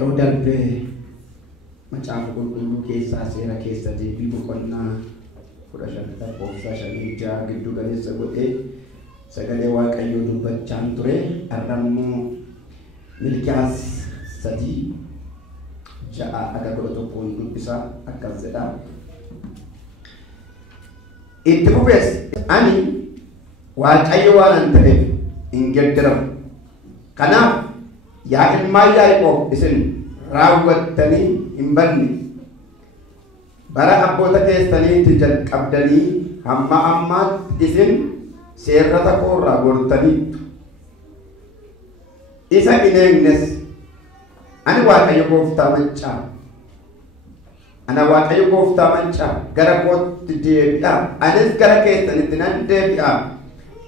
yeroo darbee macaafa qulqulluu keessaa seera keessa deebii boqonnaa 15 gidduu galeessa godhee sagalee waaqayyoo dubbachaan ture. Arrammoo Milkiyaas 3:6-11 dubbisaa akkas jedha. Itti fufees ani waaqayyo waan an ta'eef hin geddiramu. Kanaaf yaa ilmaa Yaaqoob isin raawwattanii hin badne. Bara abboota keessaniitti jalqabdanii hamma ammaatti isin seerrata koorraa gortaniittu. Isa hin eegnes ani waaqayyo gooftaa maccaa. Ana waaqayyo gooftaa maccaa gara kootti deebi'aa. Anis gara keessanitti nan deebi'aa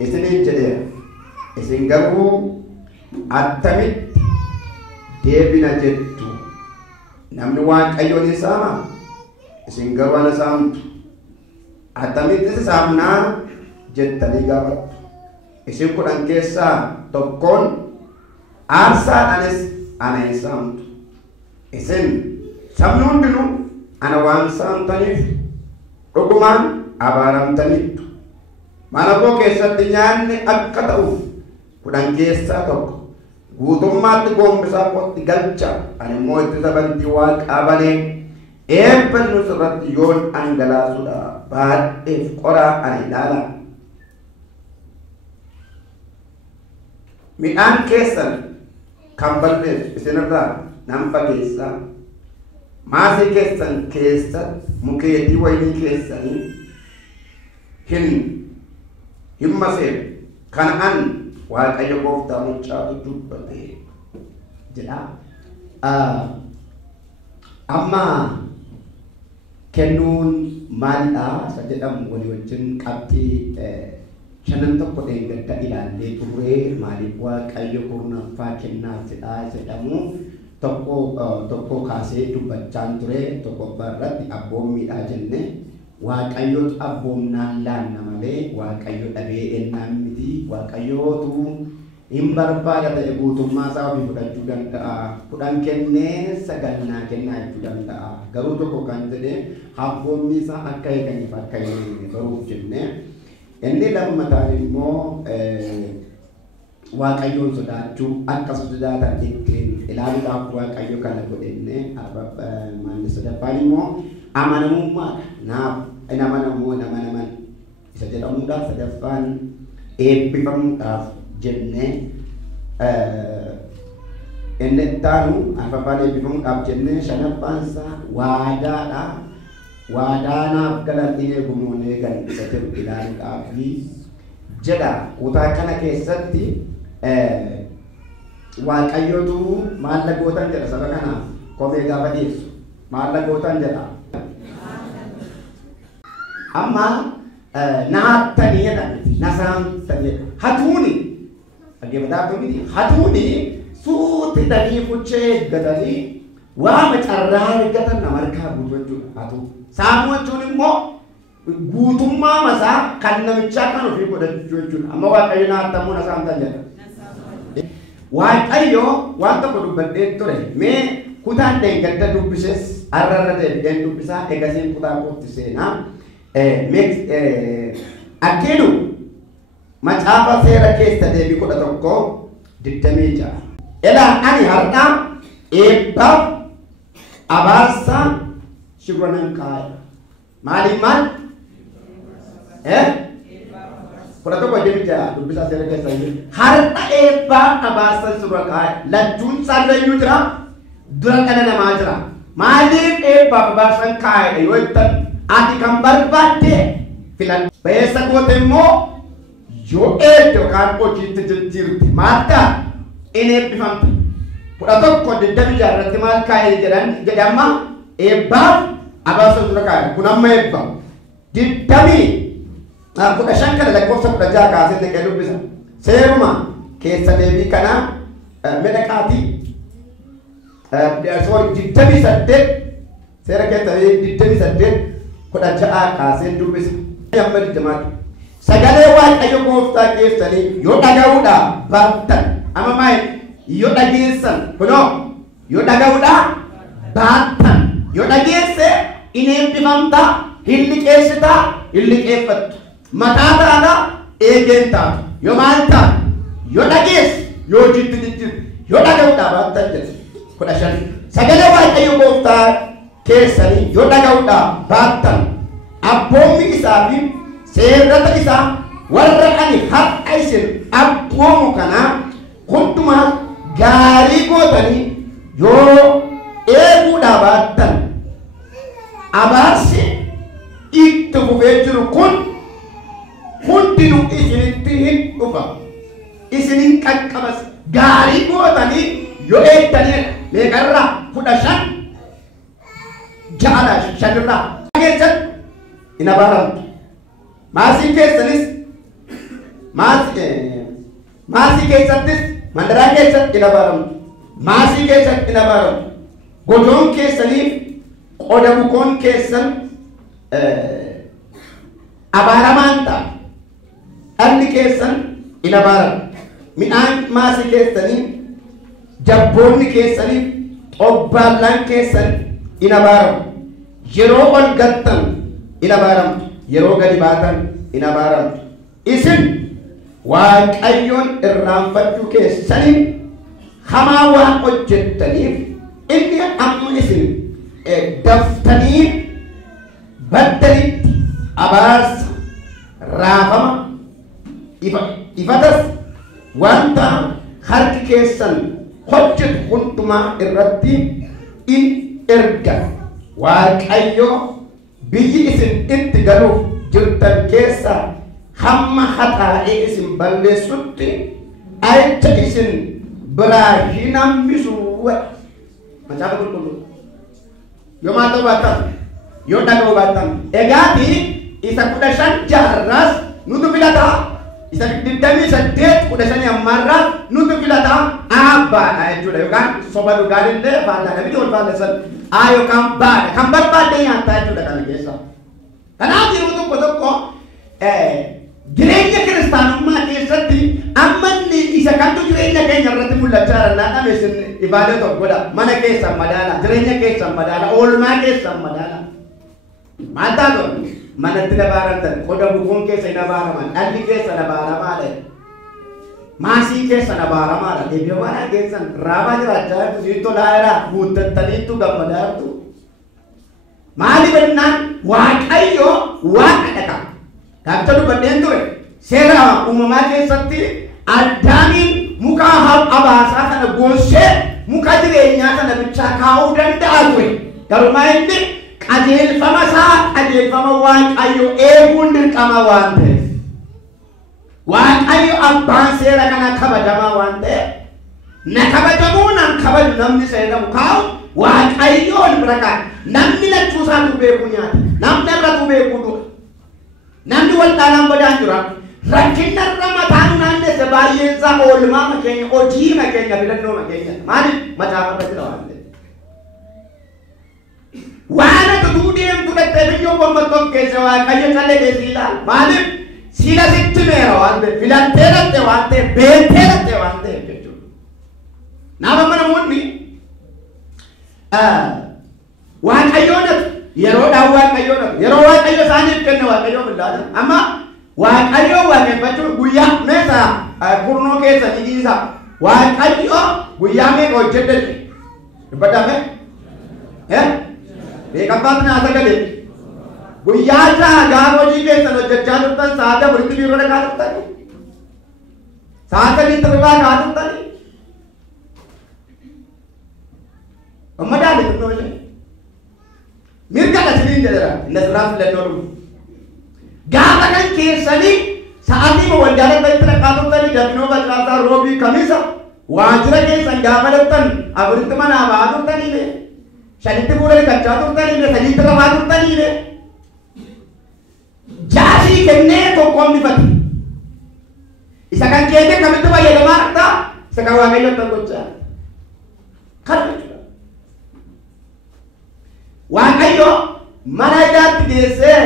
isiniin jedheera. Isin garuu attamitti deebina jettu. Namni waaqayyoon ni saama. Isin garuu ana saamtu. Attamitti saamnaa jettanii gaafattu. Isin 10 keessaa tokkoon aarsaadhaanis ana hin saamtu. Isin sabni hundinuu ana waan saamtaniif dhugumaan abaaramtaniittu. Mana koo keessatti nyaanni akka ta'uuf 10 keessaa tokko guutummaatti goombisaa kootti galcha. Ani immoo itti sabantii waaqaa banee eebbannu sirratti yoon dhangalaasudha baadheef qoraa ana ilaala. Midhaan keessan kan balleessu isinirraa nan fageessa. Maasii keessan keessa mukeetii waynii keessanii hin maseef. Kanaan waaqayyo gooftaa maccaatu dubbate jedha. Amma kennuun maalidha isa jedhamu walii wajjin qabxii 5 tokko eeggadda ilaallee turre. Maaliif waaqayyo kurnaffaa kennaaf jedha jedhamu tokko kaasee dubbachaan ture. Tokkoffaa irratti abboommiidha jenne. Waaqayyootu abboomnaan laanna malee waaqayyo dhabee ennaan miti. Waaqayyootu hin barbaada ta'e guutummaa isaa ofii fudhachuu danda'a. 10 kennee 9 naa kennaa jechuu danda'a. Garuu tokko kan jedhe abboommi isaa akka eeganiif akka hin baruuf jenne. Inni lammataan immoo waaqayyoon sodaachuu akka sodaatan ittiin ilaaluudhaaf waaqayyo kana godhenne. Maalli sadaffaan immoo amanamummaadha. Naaf hin amanamoo namanaman isa jedhamuudhaaf. Sadaffaan eebbifamuudhaaf jenne. Inni ittaanu arfaffaan eebbifamuudhaaf jenne. Shanaffaan isaa waadaadha. Waadaanaaf galan inni eegumoon eegan isa jedhu ilaaluudhaaf jedha. Kutaa kana keessatti waaqayyotu maalla gootan jedha saba kanaaf komee gaafa dhiyeessu. Maalla gootan jedha. Amma naattanii jedhan nasaamtanii jedha. Hatuuni dhaggeeffataaf miti. Hatuuni suutidanii fuchee eeggatanii waama carraa eeggatan nama harkaa guutuu jechuudha. Hatuu saamuu jechuun immoo guutummaa masaa kan namichaa kan ofii godhachuu jechuudha. Amma waaqayyo naattamuu nasaamtan jedha. Waaqayyo waan tokko dubbadhee ture. Mee kutaan deeggadda dubbises arrarra deebi'een dubbisaa eegasiin kutaa kootti seenaa. Akkiinu macaafa seera keessa deebii 11:26. Elaan ani har'aa eebbaaf abaarsaa shibronan kaaya. Maaliif maal? 11:26 dubbisaa seera keessa jiru. Har'a eebbaaf abaarsaa shibronan kaaya. Lachuun saalleyyuu jira. Dura kana namaa jira. Maaliif eebbaaf abaarsaa kaaya yoo jettan ati kan barbaadde filan. Beessa goote immoo yoo eebbe yookaan hojiitti jijjiirti maadda inni eebbifamta. 11:26 irratti maal kaa'ee jedhama eebbaaf abaarsa dura kaa'e. Kun amma eebba 15 kana lakkoofsa 16 kaasee naqee dubbisa. Seeruma keessa deebii kana medhaqaatii 28 seera keessa 28 16 kaasee dubbisa. Amma dijjamaadha. Sagalee waaqayyo gooftaa keessanii yoo dhaga'uudhaaf baattan amma maal yoo dhageessan kunoo yoo dhaga'uudha baattan yoo dhageesse in eebbifamta hin liqeessita hin liqeeffattu mataa taata eegeen taatu yoo maal taatu yoo dhageesse yoo jitti yoo dhaga'uudha baattan jedhe 15 sagalee waaqayyo gooftaa keessanii yoo dhaga'uudha baattan abboommi isaa fi seerrata isaa warra ani har'a isin abboomu kana hundumaa gaarii gootanii yoo eeguudha baattan abaarsi itti fufee jiru kun hundinuu isinitti hin dhufa isinin qaqqabas gaarii gootanii yoo eegdaniidha meeqarraa 15 ja'adha 5 irraa keessatti in abaaramtu maasii keessanis maasii keessattis mandaraa keessatti in abaaramtu maasii keessatti in abaaramtu gojoon keessaniif qoda bukoon keessan abaaramaan ta'a dhalli keessan in abaaramu midhaan maasii keessaniif jabboonni keessaniif xobbaallaan keessan in abaaramu yeroo ol gattan in abaaramtu yeroo gadi baatan in abaaramtu isin waaqayyoon irraanfachuu keessaniin hamaa waan hojjettaniif inni amma isin daftanii baddanitti abaarsa raafama ifatas wanta harki keessan hojjetu hundumaa irratti in erga waaqayyo biyyi isin itti galuuf jirtan keessa hamma haxaa'ee isin balleessutti ayicha isin biraa hin hambisu macaafa qulqulluu yoo maal ta'uu baattan yoo dhaga'uu baattan egaati isa 15 jaarraas nutu filataa isa 28 15 ammaarraa nutu filataa abbaadha jechuudha yookaan soba dhugaanillee faallaa biyya ol faalleessan yookaan baadha kan barbaadde nyaattaa jechuudha kana keessa kanaaf yeroo tokko tokko jireenya kiristaanummaa keessatti ammanni isa kantu jireenya keenya irratti mul'achaa jira naadhame isin ibaada tokkodha mana keessan madaala jireenya keessan madaala oolmaa keessan madaala maal taatu manatti dabaarantan qoda bukuun keessa hin abaaraman dhalli keessa abaaramaadha maasii keessa abaaramaadha deebi'amaa keessan raabaa jiraachaa jirtu siitto laayiraa guuttattaniittu gammadaa jirtu maaliif jennaan waaqayyo waaqa dhaqa gaafta dubbadheen ture seera uumamaa keessatti addaamiin muka abaasaa kana goosee muka jireenyaa kana bichaa kaa'uu danda'a ture garumaa inni qajeelfama isaa qajeelfama waaqayyo eeguun dirqama waan ta'eef waaqayyo abbaan seera kana kabajamaa waan ta'eef na kabajamuu nan kabaju namni seeramu kaa'u waaqayyoon bira kaa'e namni lachuusaatu beeku nyaata namni irratu beeku du'a namni wal dhaalaan badaan jira rakkinna irra mataan naannessa baay'een isaa oolmaa keenya hojii keenya filannoo keenya maaliif macaafa irratti waan ta'eef waan akka duudeen fudhattee biyyoo gommattoon keessa waaqayyo callee deesii ilaala maaliif sila sitti meera waan ta'eef filattee dhatte waan ta'eef beektee dhatte waan ta'eef jechuudha naaf amma namoonni waaqayyoon yeroodhaan waaqayyoon yeroo waaqayyo isaaniif kenne waaqayyoo billaata amma waaqayyoo waaqeffachuun guyyaa meesa kurnoo keessa ni dhiisa waaqayyo guyyaa meeqa hojjette dubbadame beekabbaat naa sagalee guyyaa isaa gaafa hojii keessan hojjechaa turtan sa'aata walitti biiroo dhaqaa turtanii sa'aata liitirraa kaa turtanii amma daali tunnoo ishee mirga dasiliin jedhera inda siraaf filannoo dhufu gaafa kan keessanii sa'aatii waljaala itti dhaqaa turtanii dabinoo bacaasaa roobii kamisa waajjira keessan gaafa dhabtan afuritti manaa ba'aa turtaniile shanitti fuudhanii kachaa turtaniile sadiitti rafaa turtaniile jaasii kennee tokkoon bifate isa kan keenya kamitti fayyadamaa dhaqxaa isa kan waaqayyo tan gochaa kana jechuudha waaqayyo mana ijaatti geessee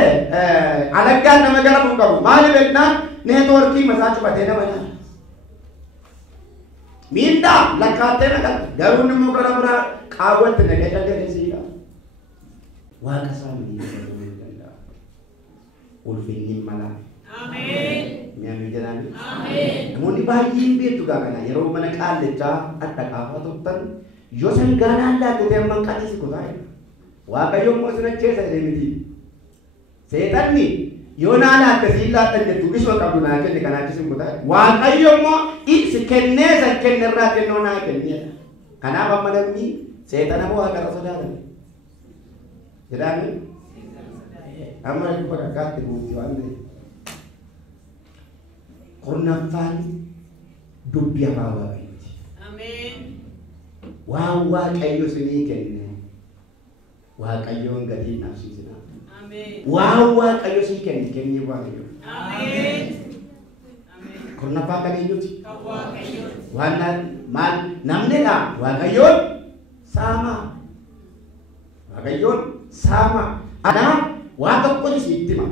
alaggaan nama gara kun qabu maali beeknaan neetwoorkii masaa cufatee nama nyaata Minda lakkaatee naqatte garuu immoo gara biraa qaawwatti naqee dhaggeessiidha. Waaqa isaanii ni danda'a. Ulfinni mala. Ameen. Mi'aamii jedhanii. Ameen. Namoonni baay'een beektu gaafana yeroo mana qaallechaa adda qaafaa turtan yoo san gaanaan laatee amman qanis kutaa Waaqayyo immoo sinacheessa jedhee seetanni yoo naala akkasii laatan jettu isuma qabdu naa kenne kanaachis hin kutaa Waaqayyo immoo ibsi kennee san kennerraa kennoo naa kenneedha. Kanaaf amma namni seetana moo Waaqa sodaatan jedhanii amma dhibba kakkaatti buuti waan ta'eef kurnaffaan dubbii afaan Waaqayyooti. Ameen. Waan Waaqayyo sinii kenne Waaqayyoon gatii dhabsiisina. Ameen. Waan Waaqayyo sii kenne kennee Waaqayyo. Ameen. Kurnaffaan kan eenyuti? Kan Waaqayyooti. Waan maal namnedha Waaqayyoon saamaa. Waaqayyoon saamaa. Kanaaf waan tokkotu sitti hima.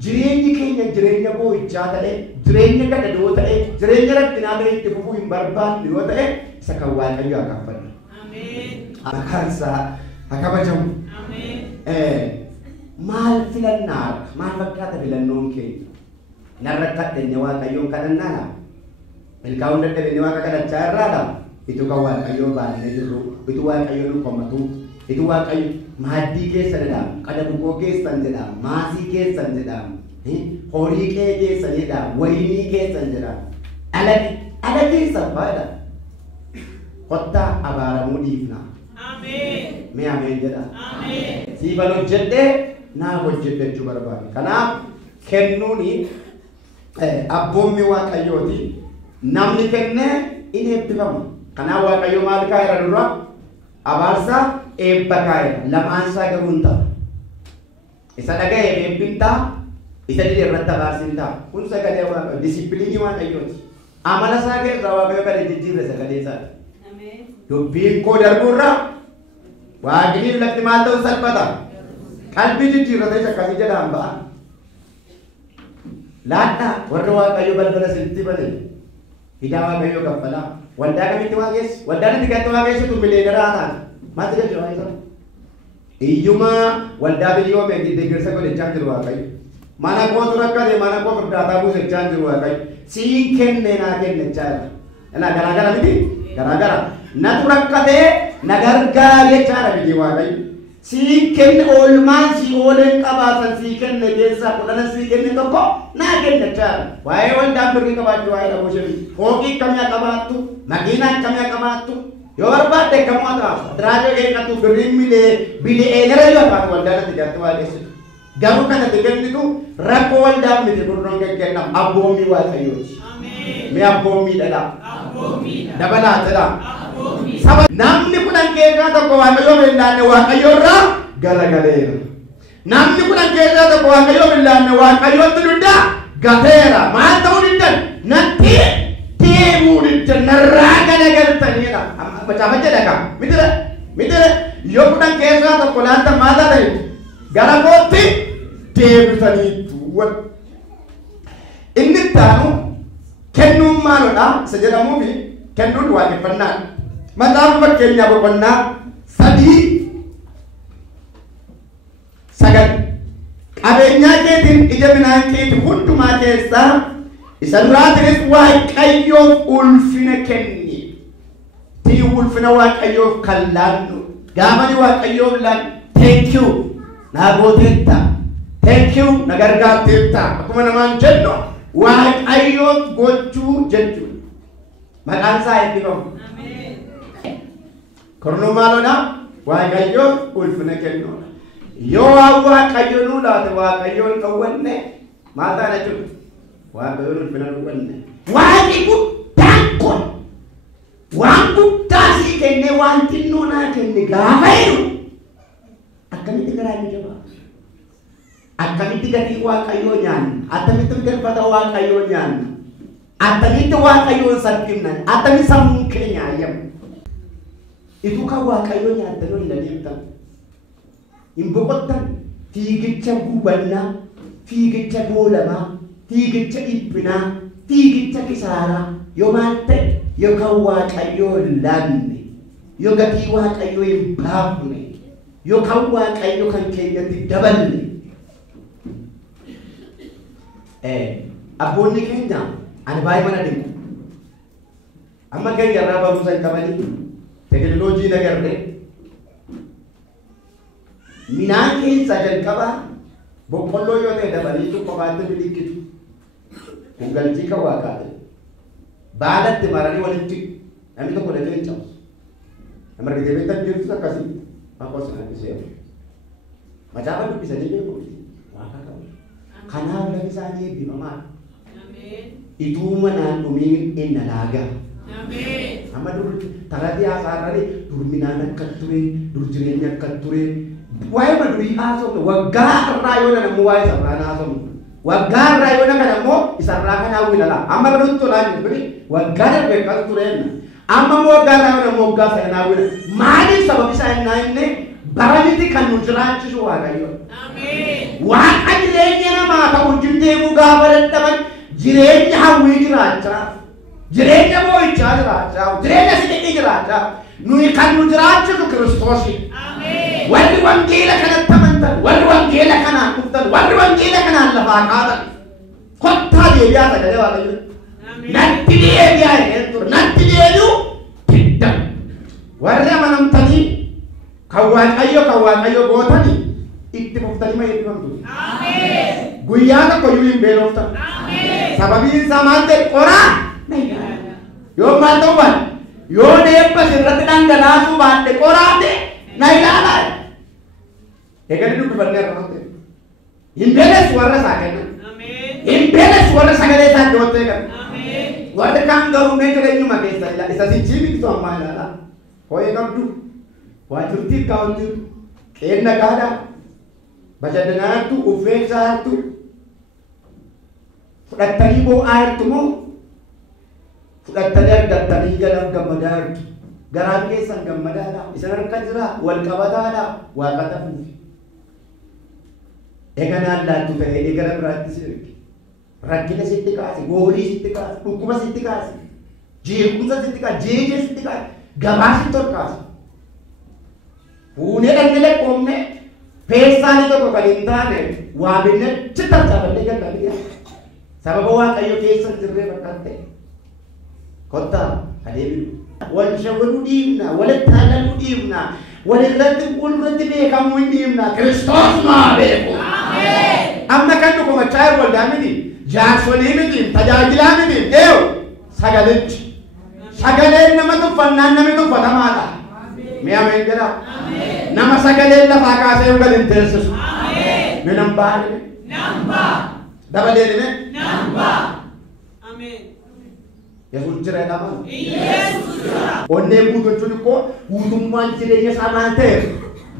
Jireenyi keenya jireenya boo'ichaa ta'e, jireenya gadadoo ta'e, jireenya rakkinaa ta'e itti fufuu hin barbaanne yoo ta'e isa kan Waaqayyo haa kaffallu. Ameen. Maqaan isaa haa kabajamu. Ameen. Maal filannaa? Maal fakkaata filannoon keenya? Narra kadhenne Waaqayyoon kadhannaadha. Milkaa'uun dadhabenne Waaqa kadhachaa irraadha. Itu kan Waaqayyoo baannee jirru, itu Waaqayyo nu komatu, itu Waaqayyo maaddii keessa jedhama, qadabukoo keessan jedhama, maasii keessan jedhama, horii qee keessan jedhama, wayinii keessan jedhama. Ala keessan faayida. Kottaa abaaramuu dhiifna. Ameen. Mee ameen jedha. Ameen. Siifan hojjedhee naa hojjedhechuu barbaade. Kanaaf kennuuni abboommi Waaqayyooti. Namni kennee in eebbifama. Kanaaf Waaqayyo maal kaa'eera dura? Abaarsa eebba kaa'eera. Lamaan isaa garuu hin ta'a. Isa dhaga'e eebbin ta'a. Isa didee irratti abaarsi hin ta'a. Kun sagalee Waaqayyo disipiliinii Waaqayyooti. Amala isaa keessaa Waaqayyo kan jijjiirre sagalee isaati. Dubbiin koo darbuurra Waaqni lafti maal ta'u salphata. Qalbii jijjiirratee akkasii jedhaan ba'a. Laadhaa warra Waaqayyo balbala sitti bane hidaa Waaqayyo kaffalaa. Waldaa kamitti waaqessu? Waldaan itti gatti waaqessutu mileedaraa taate. Maaltu jechuudha Waaqayyo? Iyyuma waldaa biyyoo meeqii deeggarsa godhachaa jiru Waaqayyo. Mana kootu rakkate mana koo firdaataa buusachaa jiru Waaqayyo. Siin kenne naa kennachaa jira. Ilaa garaagara miti? Garaagara. Natu rakkatee na gargaara jechaadha biyyi Waaqayyo. Sii kenne oolmaan sii ooleen qabaatan sii kenne keessaa kudhana sii kenne tokko naa kennachaadha. Waa'ee waldaan birrii qabaachuu waa'ee dhabuu shanii. Fooqii akkamii qabaattu, makiinaa akkamii qabaattu, yoo barbaadde akkamuu qabaatu. Diraajoo eeggatu birriin bili'eenera yoo taatu waldaan ati gatti waaqessitu. Garuu kan ati kennitu rakkoo waldaan miti gurroon geggeennam abboommii Waaqayyooti. Mee abboommiidha. Dabalaatadha. Namni kudhan keessaa tokko Waaqayyoo miilaanne Waaqayyo irraa garagaleera. Namni kudhan keessaa tokko Waaqayyoo miilaanne Waaqayyootti duddaa gateera. Maal ta'uu diddan? Natti deemuu diddan narraa garagaltaniidha. Macaafa jedha kaa mitire yoo kudhan keessaa tokko laanta maal ta'e gara kootti deebisaniitu. Inni ittaanu kennuun maalodha? Isa jedhamuufi kennuun waaqeffannaadha. Macaafa fakkeenyaa boqonnaa 3:9 qabeenyaa keetiin ija midhaan keetii hundumaa keessaa isa duraatinis Waaqayyoof ulfina kenni. Tii ulfina Waaqayyoof kan laannu gaafani Waaqayyoof laannu thank you naa gooteetta, thank you na gargaarteetta akkuma namaan jennu Waaqayyoof gochuu jechuudha. Maqaan isaa eebbifamu. Kornoo maalodha? Waaqayyoof ulfina kennuudha. Yoo Waaqayyo nuu laate Waaqayyoon dhowwanne maal taana jechuudha? Waaqayyoon ulfina dhowwanne. Waaqni guddaan kun waan guddaa sii kennee waan xinnoo naa kenne gaafa jedhu akkamitti garaa ni jabaa? Akkamitti gatii Waaqayyoo nyaanna? Akkamitti galfata Waaqayyoo nyaanna? Akkamitti Waaqayyoon salphifna? Akkamitti sammuun keenya ayyamu? Itu kan Waaqayyo nyaatanii hin adeemtan. Hin boqottan fiigicha gubannaa, fiigicha goolamaa, fiigicha dhiphinaa, fiigicha kisaaraa yoo maal ta'e yoo kan waaqayyoo laanne yoo gatii waaqayyoo hin baafne yoo kan waaqayyoo kan keenyatti daballe abboonni keenya ani baay'ee mana deemu amma keenya irraa barumsa hin qabanii teknooloojii nagarre midhaan keessa jalqaba boqqolloo yoo ta'e dabalii tokko baatti milikitu kun galchii kan waaqaati baalatti maranii walitti namni tokko dhaqee hin cabsu nama argitee beektan jirtus akkasii akkos akkisee macaafa dubbisanii beeku waaqa qabu kanaaf lafi isaanii eebbifamaa ituu manaan dhumiin inna laagaa amma dur taradii hasaarranii dur minaan akka ture dur jireenya akka ture waa'ee madurii haasofne waggaa irraa yoo namu waa'ee sarraan haasofne waggaa irraa yoo namu ammoo isarraa kan hawwinala amma badutti tolaan jirtuni waggaa darbe akkas tureenna amma immoo waggaa irraa yoo namu waggaa sana hawwina maaliif sababi isaa innaa inni baramiti kan nu jiraachisu waaqayyo waaqa jireenya namaa ta'u wajjin deemuu gaafa dadhaban jireenya hawwii jiraachaa jireenya moo'ichaa jiraachaa jireenya sidhii jiraachaa nuyi kan nu jiraachisu Kiristoosi warri wangeela kanatti amantan warri wangeela kanaan dhuftan warri wangeela kanaan lafaa kaatan kottaa deebi'aa sagalee waaqayyo natti deebi'aa jedheen ture natti deebi'u tiddan warri amanamtanii kan waaqayyo gootanii itti fuftanii ma eebbifamtu guyyaa tokko iyyuu hin beeloftan sababiin isaa maal ta'e qoraa yoo maal ta'u baate yoo deebba sirratti dhangalaasuu baadde qoraate na ilaalaa eeganii dubbifannee irraa ta'e hin beeles warra isaa kennan hin beeles warra sagalee isaa doottee kan warri kaan garuu mee jireenyuma keessa isa sichii biqitu ammaa ilaalaa hoo'ee qabdu waa jirtii kaa'uun jiru qeenna gaadhaa bashannanaattu uffeessaattu fudhattanii boo'aa jirtu moo fudhattanii argattanii galan gammadaa jirtu garaan keessan gammadaadha isan harka jira wal qabataadha waaqata fuufi eeganaan laattu ta'ee gara biraatti sirri rakkina sitti kaase goolii sitti kaase dhukkuba sitti kaase jeequmsa sitti kaase jeejee sitti kaase gabaa sitti ol kaase fuunee dhalli lakkoomne peessaanii tokko kan hin taane waa binne chitarchaaballee gallanii sababa waaqayyo keessan jirree fakkaate kottaa adeebiru wal shawwaduu dhiibna walitti haallaluu dhiibna walirratti qulqulluratti beekamuu hin dhiibna Kiristoos maa beeku amma kan dhukumachaa jiru waldaa miti jaarsolii miti tajaajilaa miti eewu sagalichi sagaleen nama tuffannaan namni tuffatamaadha mee ameen jedha nama sagaleen lafaa kaasee yoo gadi hin teessisu mee nan baale dabalee Yesus jira nama. Yesus jira. Onnee guutuun ko guutummaan jireenya isaa maal ta'eef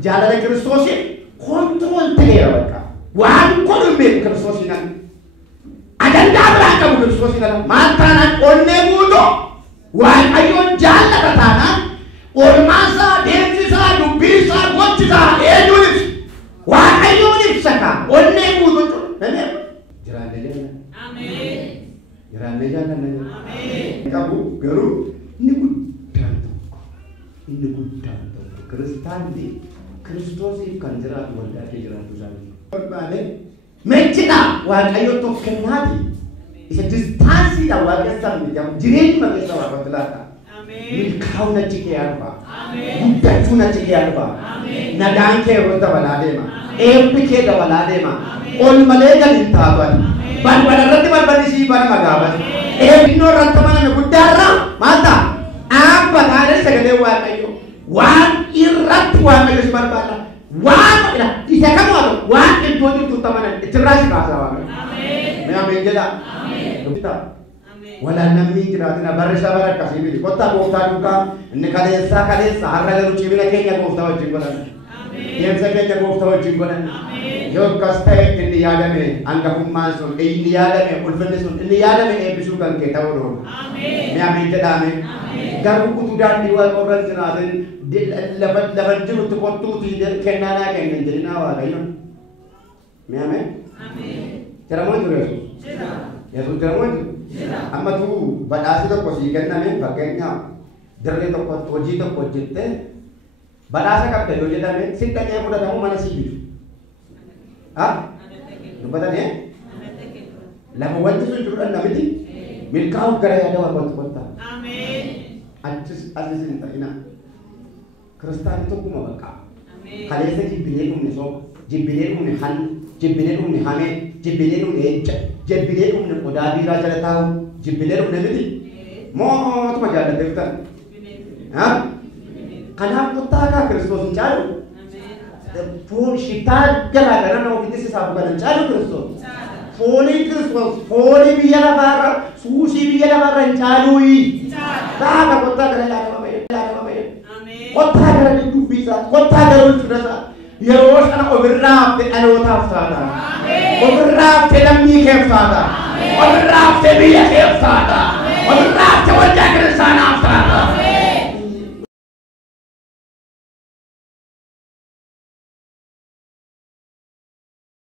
jaalala Kiristoosii kontirool ta'eera bakka. Waan kun beeku Kiristoosii nan. Ajandaa biraa qabu Kiristoosii nan. Maal taanaan onnee guutuu waaqayyoon jaallata taanaan oolmaasaa, deemsisaa, dubbisaa, gochisaa eenyuun ibsa. Waaqayyoon ibsa kaa onnee guutuun jiraanne jenna. Ameen. Jiraanne jaallanne. Kamu garuu inni guddaan tokko kiristaanni Kiristoosiif kan jiraatu waldaa kee jiraatu isaanii. Barbaade mechina waaqayyo tokkennaati isa distaansiidha waaqessan miti jireenyuma keessa waaqatti laata. Milkaa'uun achi kee arba guddachuun achi kee arba nagaan kee yeroo dabalaa deema eebbi kee dabalaa deema ol malee gad hin taabatu balbala irratti balballi sii banama gaafate. Eebinoo irratti amaname guddaarraa maanta dhaabbataa sagalee waaqayyo waan irratti waaqayyo si barbaada waan isa kamoo waan iddoo jirtutti amanan ittirraa si kaasaa waaqayyo. Mee ameen jedhaa. Walaan namni jiraatina barri isaa bara akkasii miti kottaa gooftaa duukaa inni kaleessa har'a garuu cimina keenya gooftaa wajjin godhan deemsa keenya gooftaa wajjin godhan yoo akkas ta'e inni yaadame hangafummaan sun inni yaadame ulfinni sun inni yaadame eebbisuu kan kee ta'uu dhoolu. Mee ameen jedhaame garuu kutuu daandii waaqa irra jiraatin lafa jirutti kottuuti kennaanaa kennan jedhinaa waaqayyo. Mee ameen. Jiramoo jiru Yesuus. Yesuus jiramoo jiru. Amma tu badhaasi tokko sii kenname fakkeenyaaf dirree tokko hojii tokko hojjettee badhaasa qabda yoo jedhame si dhaqee fudhatamu mana sii bitu. Dubbatanii lafa wanti sun jiru dhala miti milkaa'uuf gara yaada waaqatti qottaa. Achis hin ta'ina kiristaanni tokkuma bakka kaleessa jibbinee dhumne sooba jibbinee dhumne han jibbinee dhumne hame jibbinee dhumne ejja jibbinee dhumne qodaa biiraa jala taa'u jibbinee dhumne miti mootuma jaallateeftan. Kanaaf qottaa kaa Kiristoos hin caalu fuul shitaa garaa gara nama ofiitti isaa bukan hin caalu Kiristoos. Foolii Kiristoos foolii biyya lafaarra suushii biyya lafaarra hin caaluuyi. Gaafa qottaa gara yaadama fayyadu. Qottaa gara dudduubii isaa qottaa gara ulfina isaa yeroo sana ofirraa hafte dhalootaaf taata. Ofirraa hafte lammii keef taata. Ofirraa hafte biyya keef taata. Ofirraa hafte waldaa kiristaanaa